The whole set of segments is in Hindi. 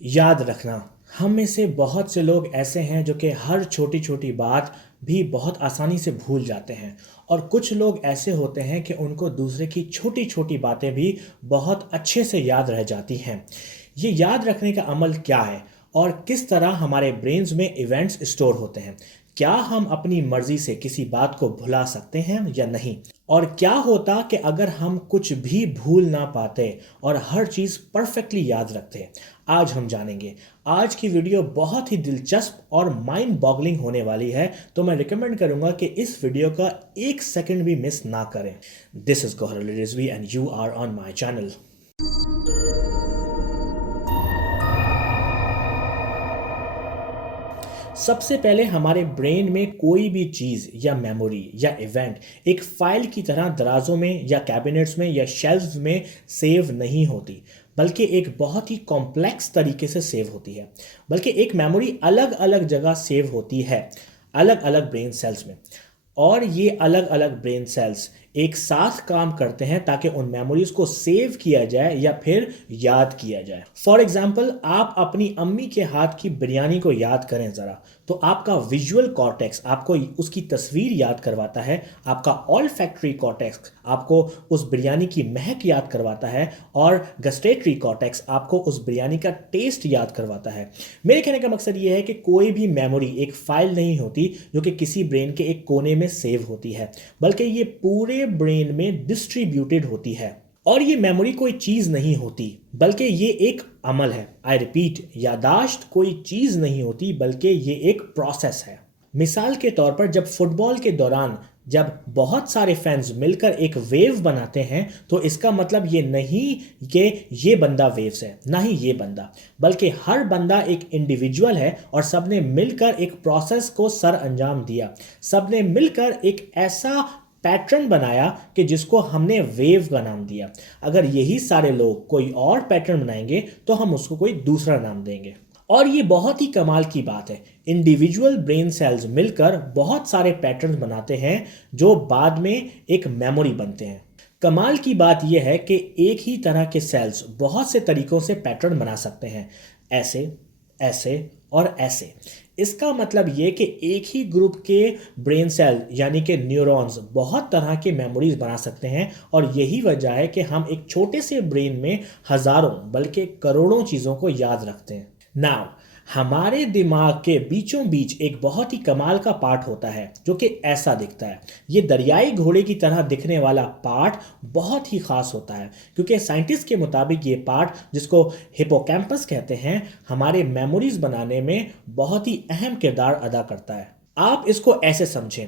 याद रखना। हम में से बहुत से लोग ऐसे हैं जो कि हर छोटी छोटी बात भी बहुत आसानी से भूल जाते हैं, और कुछ लोग ऐसे होते हैं कि उनको दूसरे की छोटी छोटी बातें भी बहुत अच्छे से याद रह जाती हैं। ये याद रखने का अमल क्या है और किस तरह हमारे ब्रेन्स में इवेंट्स स्टोर होते हैं? क्या हम अपनी मर्जी से किसी बात को भुला सकते हैं या नहीं? और क्या होता कि अगर हम कुछ भी भूल ना पाते और हर चीज़ परफेक्टली याद रखते? आज हम जानेंगे। आज की वीडियो बहुत ही दिलचस्प और माइंड बॉगलिंग होने वाली है, तो मैं रिकमेंड करूंगा कि इस वीडियो का एक सेकंड भी मिस ना करें। This is Gauhar Ali Rizvi and you are on my channel. सबसे पहले हमारे ब्रेन में कोई भी चीज़ या मेमोरी या इवेंट एक फाइल की तरह दराजों में या कैबिनेट्स में या शेल्व्स में सेव नहीं होती, बल्कि एक बहुत ही कॉम्प्लेक्स तरीके से सेव होती है। बल्कि एक मेमोरी अलग अलग जगह सेव होती है, अलग अलग ब्रेन सेल्स में। और ये अलग अलग ब्रेन सेल्स एक साथ काम करते हैं ताकि उन मेमोरीज को सेव किया जाए या फिर याद किया जाए। फॉर एग्जाम्पल, आप अपनी अम्मी के हाथ की बिरयानी को याद करें ज़रा, तो आपका विजुअल कॉर्टेक्स आपको उसकी तस्वीर याद करवाता है, आपका ऑल्फैक्टरी कॉर्टेक्स आपको उस बिरयानी की महक याद करवाता है, और गस्टेटरी कॉर्टेक्स आपको उस बिरयानी का टेस्ट याद करवाता है। मेरे कहने का मकसद ये है कि कोई भी मेमोरी एक फाइल नहीं होती जो कि किसी ब्रेन के एक कोने में सेव होती है, बल्कि ये पूरे ब्रेन में डिस्ट्रीब्यूटेड होती है। और ये मेमोरी कोई चीज नहीं होती, बल्कि ये एक अमल है। आई रिपीट, यादाश्त कोई चीज नहीं होती, बल्कि ये एक प्रोसेस है। मिसाल के तौर पर, जब फुटबॉल के दौरान जब बहुत सारे फैंस मिलकर एक वेव बनाते हैं, तो इसका मतलब ये नहीं कि ये बंदा वेव्स है, ना ही ये बंदा, बल्कि हर बंदा एक इंडिविजुअल है और सबने मिलकर एक प्रोसेस को सर अंजाम दिया। सबने मिलकर एक ऐसा पैटर्न बनाया कि जिसको हमने वेव का नाम दिया। अगर यही सारे लोग कोई और पैटर्न बनाएंगे तो हम उसको कोई दूसरा नाम देंगे। और ये बहुत ही कमाल की बात है, इंडिविजुअल ब्रेन सेल्स मिलकर बहुत सारे पैटर्न बनाते हैं जो बाद में एक मेमोरी बनते हैं। कमाल की बात यह है कि एक ही तरह के सेल्स बहुत से तरीकों से पैटर्न बना सकते हैं, ऐसे, ऐसे और ऐसे। इसका मतलब ये कि एक ही ग्रुप के ब्रेन सेल यानी कि न्यूरॉन्स बहुत तरह के मेमोरीज बना सकते हैं, और यही वजह है कि हम एक छोटे से ब्रेन में हजारों बल्कि करोड़ों चीज़ों को याद रखते हैं। नाउ, हमारे दिमाग के बीचों बीच एक बहुत ही कमाल का पार्ट होता है जो कि ऐसा दिखता है। ये दरियाई घोड़े की तरह दिखने वाला पार्ट बहुत ही खास होता है, क्योंकि साइंटिस्ट के मुताबिक ये पार्ट, जिसको हिपोकैम्पस कहते हैं, हमारे मेमोरीज बनाने में बहुत ही अहम किरदार अदा करता है। आप इसको ऐसे समझें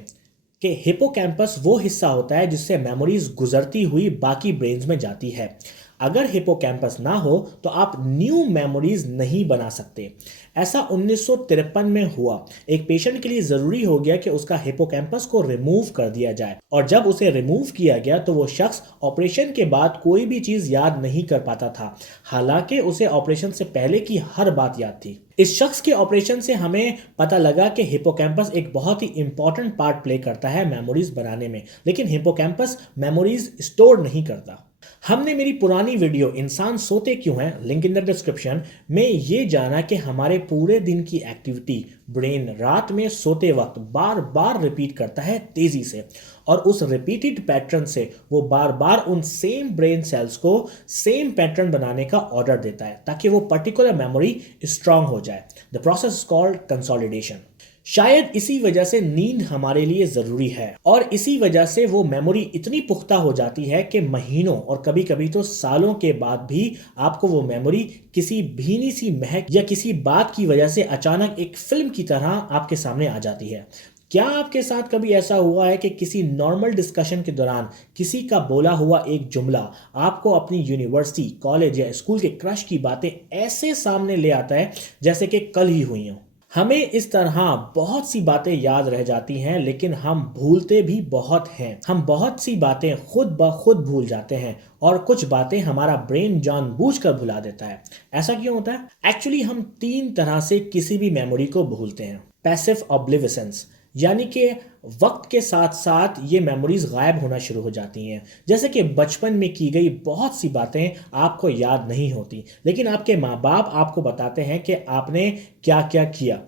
कि हिपोकैम्पस वो हिस्सा होता है जिससे मेमोरीज गुजरती हुई बाकी ब्रेन्स में जाती है। अगर हिपोकैम्पस ना हो तो आप न्यू मेमोरीज नहीं बना सकते। ऐसा 1953 में हुआ। एक पेशेंट के लिए ज़रूरी हो गया कि उसका हिपोकैम्पस को रिमूव कर दिया जाए, और जब उसे रिमूव किया गया तो वो शख्स ऑपरेशन के बाद कोई भी चीज़ याद नहीं कर पाता था, हालांकि उसे ऑपरेशन से पहले की हर बात याद थी। इस शख्स के ऑपरेशन से हमें पता लगा कि हिपोकैम्पस एक बहुत ही इंपॉर्टेंट पार्ट प्ले करता है मेमोरीज बनाने में, लेकिन हिपोकैम्पस मेमोरीज स्टोर नहीं करता। हमने मेरी पुरानी वीडियो इंसान सोते क्यों हैं, लिंक इन द डिस्क्रिप्शन, में ये जाना कि हमारे पूरे दिन की एक्टिविटी ब्रेन रात में सोते वक्त बार बार रिपीट करता है तेजी से, और उस रिपीटेड पैटर्न से वो बार बार उन सेम ब्रेन सेल्स को सेम पैटर्न बनाने का ऑर्डर देता है ताकि वो पर्टिकुलर मेमोरी स्ट्रांग हो जाए। The process is called consolidation. शायद इसी वजह से नींद हमारे लिए ज़रूरी है, और इसी वजह से वो मेमोरी इतनी पुख्ता हो जाती है कि महीनों और कभी कभी तो सालों के बाद भी आपको वो मेमोरी किसी भीनी सी महक या किसी बात की वजह से अचानक एक फिल्म की तरह आपके सामने आ जाती है। क्या आपके साथ कभी ऐसा हुआ है कि किसी नॉर्मल डिस्कशन के दौरान किसी का बोला हुआ एक जुमला आपको अपनी यूनिवर्सिटी, कॉलेज या स्कूल के क्रश की बातें ऐसे सामने ले आता है जैसे कि कल ही हुई हों? हमें इस तरह बहुत सी बातें याद रह जाती हैं, लेकिन हम भूलते भी बहुत हैं। हम बहुत सी बातें खुद ब खुद भूल जाते हैं, और कुछ बातें हमारा ब्रेन जानबूझकर भुला देता है। ऐसा क्यों होता है? एक्चुअली हम तीन तरह से किसी भी मेमोरी को भूलते हैं। पैसिव ऑब्लिविसेंस, यानी कि वक्त के साथ साथ ये मेमोरीज गायब होना शुरू हो जाती हैं। जैसे कि बचपन में की गई बहुत सी बातें आपको याद नहीं होती, लेकिन आपके माँ बाप आपको बताते हैं कि आपने क्या क्या किया।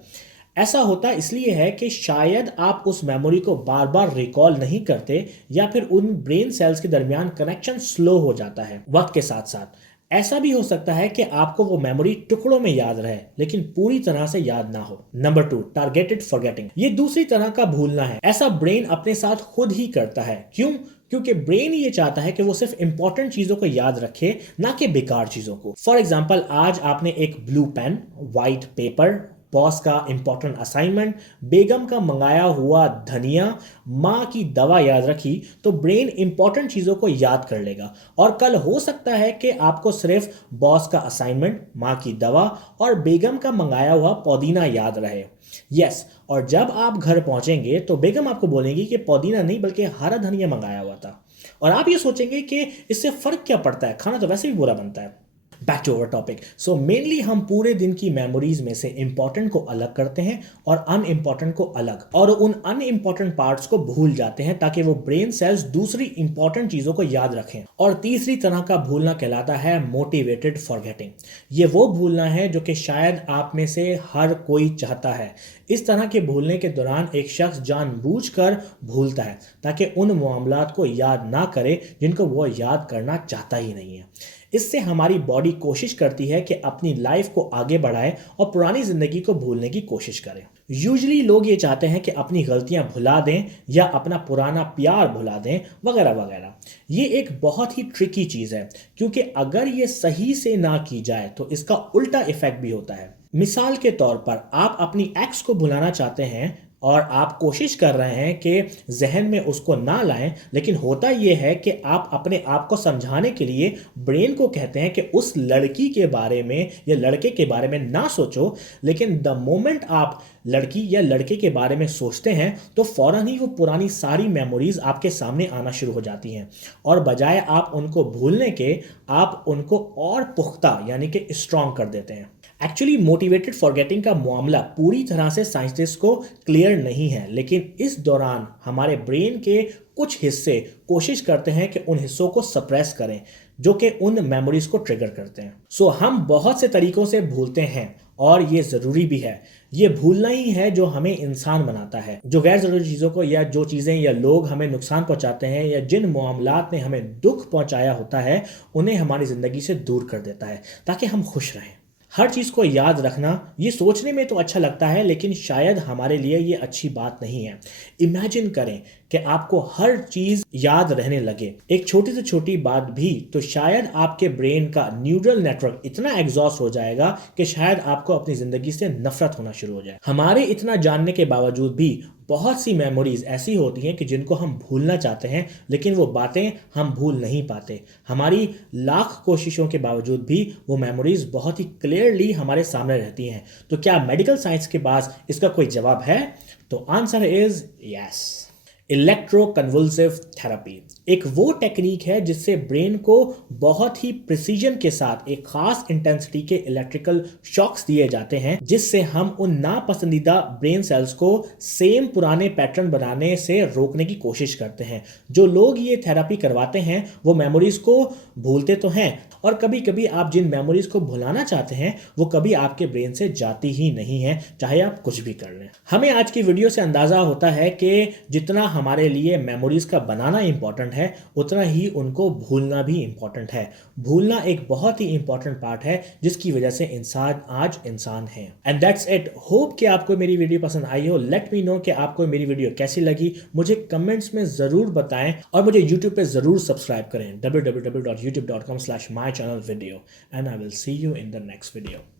ऐसा होता इसलिए है कि शायद आप उस मेमोरी को बार बार रिकॉल नहीं करते, या फिर उन ब्रेन सेल्स के दरमियान कनेक्शन स्लो हो जाता है वक्त के साथ साथ। ऐसा भी हो सकता है कि आपको वो मेमोरी टुकड़ों में याद रहे लेकिन पूरी तरह से याद ना हो। Number 2, targeted forgetting. ये दूसरी तरह का भूलना है। ऐसा ब्रेन अपने साथ खुद ही करता है। क्यों? क्योंकि ब्रेन ये चाहता है कि वो सिर्फ इंपॉर्टेंट चीजों को याद रखे, ना कि बेकार चीजों को। फॉर एग्जाम्पल, आज आपने एक blue pen, white paper, boss का इंपॉर्टेंट असाइनमेंट, बेगम का मंगाया हुआ धनिया, माँ की दवा याद रखी, तो ब्रेन इंपॉर्टेंट चीज़ों को याद कर लेगा। और कल हो सकता है कि आपको सिर्फ बॉस का असाइनमेंट, माँ की दवा और बेगम का मंगाया हुआ पुदीना याद रहे। यस, और जब आप घर पहुंचेंगे तो बेगम आपको बोलेंगी कि पुदीना नहीं बल्कि हरा धनिया मंगाया हुआ था। और आप ये सोचेंगे कि इससे फर्क क्या पड़ता है, खाना तो वैसे भी बुरा बनता है। Back to our topic. So mainly हम पूरे दिन की मेमोरीज में से इंपॉर्टेंट को अलग करते हैं और अनइम्पॉर्टेंट को अलग, और उन अनइम्पॉर्टेंट पार्ट्स को भूल जाते हैं ताकि वो ब्रेन सेल्स दूसरी इंपॉर्टेंट चीजों को याद रखें। और तीसरी तरह का भूलना कहलाता है मोटिवेटेड फॉरगेटिंग। ये वो भूलना है जो कि शायद आप में से हर कोई चाहता है। इस तरह के भूलने के दौरान एक शख्स जानबूझकर भूलता है ताकि उन मामलात को याद ना करे जिनको वो याद करना चाहता ही नहीं है। इससे हमारी बॉडी कोशिश करती है कि अपनी लाइफ को आगे बढ़ाए और पुरानी जिंदगी को भूलने की कोशिश करें। यूजुअली लोग ये चाहते हैं कि अपनी गलतियां भुला दें या अपना पुराना प्यार भुला दें, वगैरह वगैरह। ये एक बहुत ही ट्रिकी चीज़ है, क्योंकि अगर ये सही से ना की जाए तो इसका उल्टा इफेक्ट भी होता है। मिसाल के तौर पर, आप अपनी एक्स को भुलाना चाहते हैं और आप कोशिश कर रहे हैं कि जहन में उसको ना लाएं, लेकिन होता यह है कि आप अपने आप को समझाने के लिए ब्रेन को कहते हैं कि उस लड़की के बारे में या लड़के के बारे में ना सोचो। लेकिन द मोमेंट आप लड़की या लड़के के बारे में सोचते हैं तो फौरन ही वो पुरानी सारी मेमोरीज आपके सामने आना शुरू हो जाती हैं, और बजाय आप उनको भूलने के, आप उनको और पुख्ता यानी कि स्ट्रॉन्ग कर देते हैं। एक्चुअली मोटिवेटेड फॉरगेटिंग का मामला पूरी तरह से साइंटिस्ट को क्लियर नहीं है, लेकिन इस दौरान हमारे ब्रेन के कुछ हिस्से कोशिश करते हैं कि उन हिस्सों को सप्रेस करें जो कि उन मेमोरीज को ट्रिगर करते हैं। सो हम बहुत से तरीकों से भूलते हैं और ये ज़रूरी भी है। ये भूलना ही है जो हमें इंसान बनाता है। जो गैर ज़रूरी चीज़ों को या जो चीज़ें या लोग हमें नुकसान पहुंचाते हैं या जिन मामलात ने हमें दुख पहुंचाया होता है, उन्हें हमारी ज़िंदगी से दूर कर देता है ताकि हम खुश रहें। हर चीज़ को याद रखना ये सोचने में तो अच्छा लगता है, लेकिन शायद हमारे लिए ये अच्छी बात नहीं है। इमेजिन करें कि आपको हर चीज़ याद रहने लगे, एक छोटी से छोटी बात भी, तो शायद आपके ब्रेन का न्यूरल नेटवर्क इतना एग्जॉस्ट हो जाएगा कि शायद आपको अपनी ज़िंदगी से नफरत होना शुरू हो जाए। हमारे इतना जानने के बावजूद भी बहुत सी मेमोरीज ऐसी होती हैं कि जिनको हम भूलना चाहते हैं, लेकिन वो बातें हम भूल नहीं पाते। हमारी लाख कोशिशों के बावजूद भी वो मेमोरीज बहुत ही क्लियरली हमारे सामने रहती हैं। तो क्या मेडिकल साइंस के पास इसका कोई जवाब है? तो आंसर इज यस। इलेक्ट्रोकन्वुल्सिव थेरेपी एक वो टेक्निक है जिससे ब्रेन को बहुत ही प्रिसीजन के साथ एक खास इंटेंसिटी के इलेक्ट्रिकल शॉक्स दिए जाते हैं, जिससे हम उन नापसंदीदा ब्रेन सेल्स को सेम पुराने पैटर्न बनाने से रोकने की कोशिश करते हैं। जो लोग ये थेरेपी करवाते हैं वो मेमोरीज को भूलते तो हैं, और कभी कभी आप जिन मेमोरीज को भुलाना चाहते हैं वो कभी आपके ब्रेन से जाती ही नहीं है, चाहे आप कुछ भी कर लें। हमें आज की वीडियो से अंदाजा होता है कि जितना हमारे लिए मेमोरीज का बनाना इंपॉर्टेंट है, उतना ही उनको भूलना भी इंपॉर्टेंट है। भूलना एक बहुत ही इंपॉर्टेंट पार्ट है जिसकी वजह से इंसान आज इंसान है। And that's it. होप कि आपको मेरी वीडियो पसंद आई हो। लेट मी नो कि आपको मेरी वीडियो कैसी लगी, मुझे कमेंट्स में जरूर बताएं, और मुझे यूट्यूब पे जरूर सब्सक्राइब करें www.youtube.com/mychannelvideo, and I will see you in the next video.